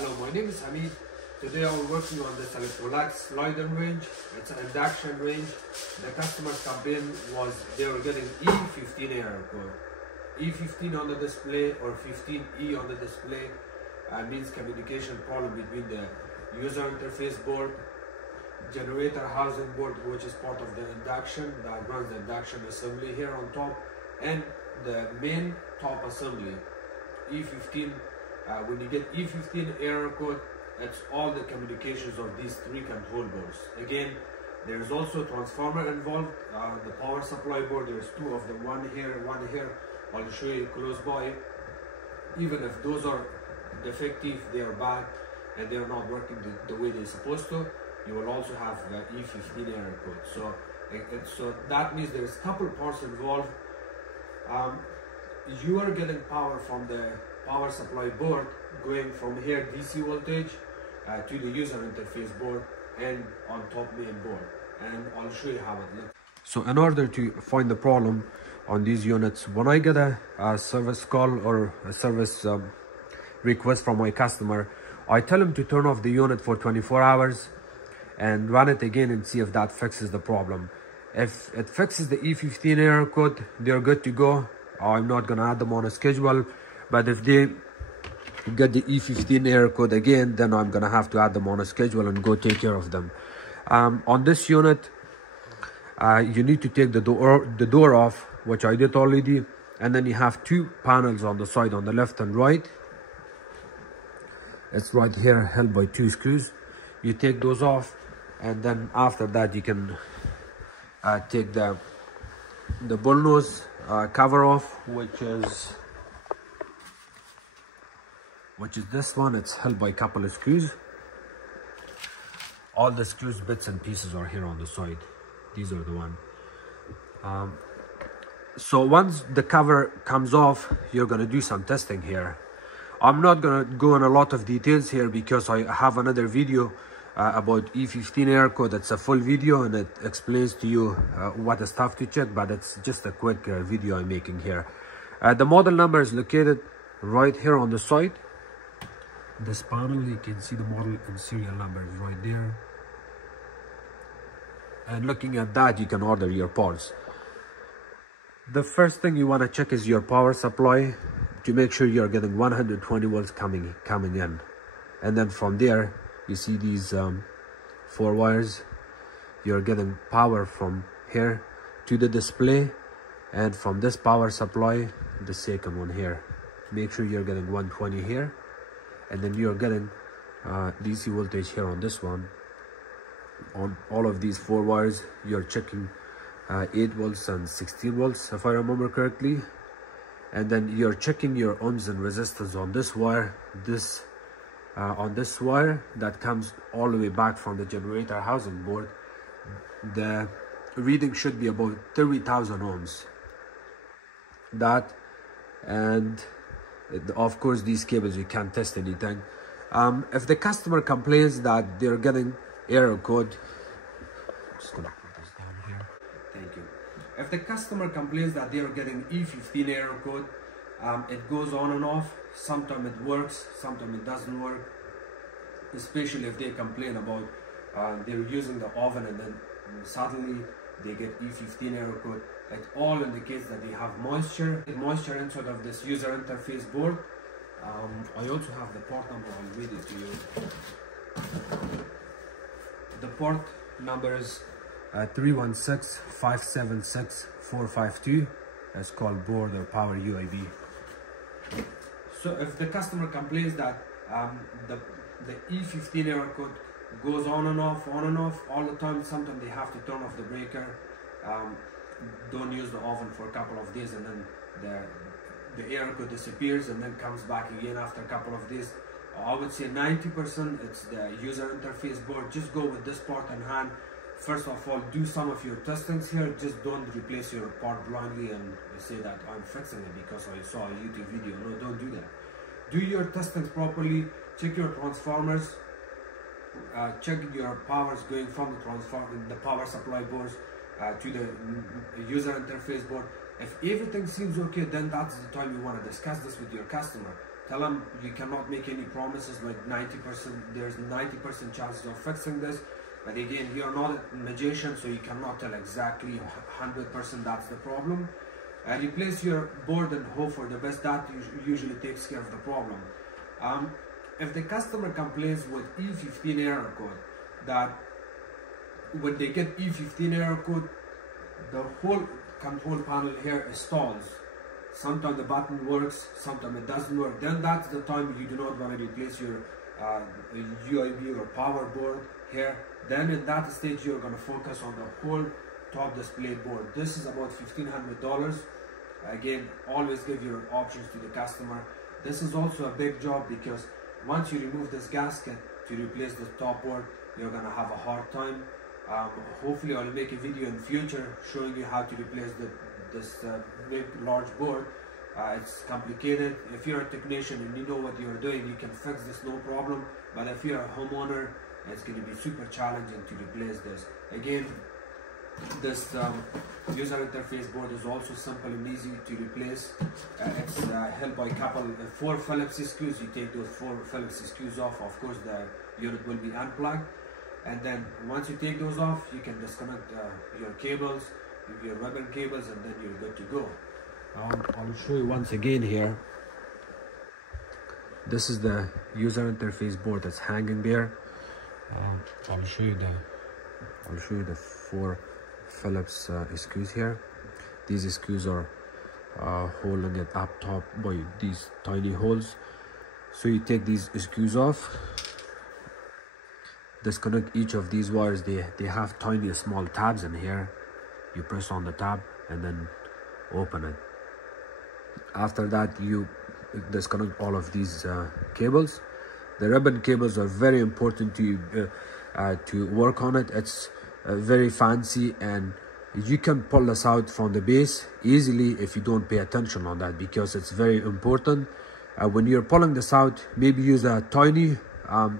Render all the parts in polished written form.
Hello, my name is Hamid. Today I'm working on this Electrolux Leiden range. It's an induction range. The customer's complaint was they were getting E15 error code. E15 on the display or 15E on the display means communication problem between the user interface board, generator housing board, which is part of the induction that runs the induction assembly here on top, and the main top assembly. E15, when you get E15 error code, it's all the communications of these three control boards. Again, there's also transformer involved, the power supply board. There's two of them, one here, one here. I'll show you close by. Even if those are defective, they are bad, and they're not working the way they're supposed to, you will also have the E15 error code. So that means there's a couple parts involved. You are getting power from the power supply board going from here DC voltage to the user interface board and on top main board, and I'll show you how it looks. So in order to find the problem on these units, when I get a service call or a service request from my customer, I tell him to turn off the unit for 24 hours and run it again and see if that fixes the problem. If it fixes the E15 error code, they're good to go. I'm not gonna add them on a schedule, but if they get the E15 error code again, then I'm gonna have to add them on a schedule and go take care of them. On this unit, you need to take the door off, which I did already, and then you have two panels on the side, on the left and right. It's right here, held by two screws. You take those off, and then after that you can take the bullnose cover off, which is this one. It's held by a couple of screws. All the screws, bits and pieces are here on the side. These are the one. So once the cover comes off, you're gonna do some testing here. I'm not gonna go in a lot of details here because I have another video about E15 error code. It's a full video and it explains to you what is stuff to check, but it's just a quick video I'm making here. The model number is located right here on the side. This panel, you can see the model and serial number is right there. And looking at that, you can order your parts. The first thing you want to check is your power supply to make sure you're getting 120 volts coming in. And then from there, you see these 4 wires. You're getting power from here to the display, and from this power supply, the second one here. Make sure you're getting 120 here, and then you're getting DC voltage here on this one. On all of these 4 wires, you're checking 8 volts and 16 volts, if I remember correctly. And then you're checking your ohms and resistance on this wire, on this wire that comes all the way back from the generator housing board. The reading should be about 30,000 ohms. That, and of course these cables, you can't test anything. If the customer complains that they're getting error code, I'm just gonna put this down here. Thank you. If the customer complains that they are getting E15 error code, it goes on and off. Sometimes it works, sometimes it doesn't work. Especially if they complain about they're using the oven and then suddenly they get E15 error code. It all indicates that they have moisture inside of this user interface board. I also have the port number. I'll read it to you. The port number is 316-576-452. It's called board or power UAV. So if the customer complains that the E15 error code goes on and off all the time, sometimes they have to turn off the breaker, don't use the oven for a couple of days, and then the error code disappears and then comes back again after a couple of days. I would say 90% it's the user interface board. Just go with this part in hand. First of all, do some of your testings here. Just don't replace your part blindly and say that I'm fixing it because I saw a YouTube video. No, don't do that. Do your testings properly. Check your transformers. Check your powers going from the power supply boards to the user interface board. If everything seems okay, then that's the time you want to discuss this with your customer. tell them you cannot make any promises like 90%, there's 90% chances of fixing this. But again, you're not a magician, so you cannot tell exactly 100% that's the problem. Replace your board and hope for the best. That usually takes care of the problem. If the customer complains with E15 error code, that when they get E15 error code, the whole control panel here stalls. Sometimes the button works, sometimes it doesn't work. Then that's the time you do not want to replace your UIB or power board here. Then in that stage, you're going to focus on the whole top display board. This is about $1,500. Again, always give your options to the customer. This is also a big job because once you remove this gasket to replace the top board, you're going to have a hard time. Hopefully I'll make a video in future showing you how to replace this big large board. It's complicated. If you're a technician and you know what you're doing, you can fix this no problem. But if you're a homeowner, it's going to be super challenging to replace this. Again, this user interface board is also simple and easy to replace. It's held by four Phillips screws. You take those 4 Phillips screws off. Of course, the unit will be unplugged. And then once you take those off, you can disconnect your cables, your ribbon cables, and then you're good to go. I'll show you once again here. This is the user interface board that's hanging there. I'll show you the 4 Phillips screws here. These screws are holding it up top by these tiny holes. So you take these screws off, disconnect each of these wires. They have tiny small tabs in here. You press on the tab and then open it. After that, you disconnect all of these cables. The ribbon cables are very important to work on it. It's very fancy, and you can pull this out from the base easily if you don't pay attention on that, because it's very important. When you're pulling this out, maybe use a tiny a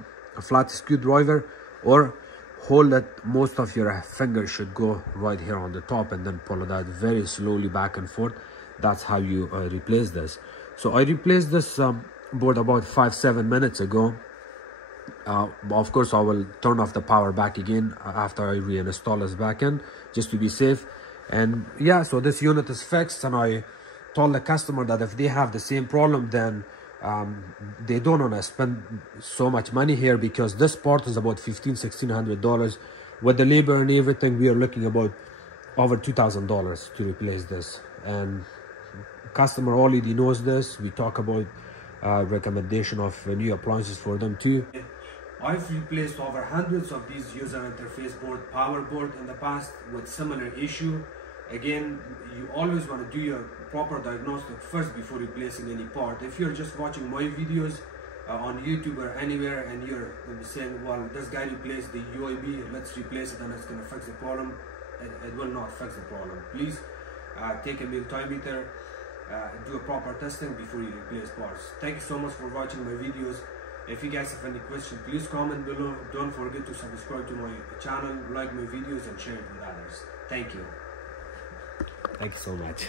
flat screwdriver, or hold it. Most of your fingers should go right here on the top, and then pull it out very slowly back and forth. That's how you replace this. So I replaced this board about 5-7 minutes ago. Of course, I will turn off the power back again after I reinstall this back in, just to be safe. And yeah, so this unit is fixed, and I told the customer that if they have the same problem, then they don't want to spend so much money here, because this part is about $1,500–$1,600. With the labor and everything, we are looking about over $2,000 to replace this. And customer already knows this. We talk about recommendation of new appliances for them too. I've replaced over hundreds of these user interface board, power board in the past with similar issue. Again, you always want to do your proper diagnostic first before replacing any part. If you're just watching my videos on YouTube or anywhere, and you're saying, well, this guy replaced the UIB, let's replace it and it's going to fix the problem, it will not fix the problem. Please take a multimeter, do a proper testing before you replace parts. Thank you so much for watching my videos. If you guys have any questions, please comment below. Don't forget to subscribe to my channel, like my videos, and share it with others. Thank you. Thank you so much.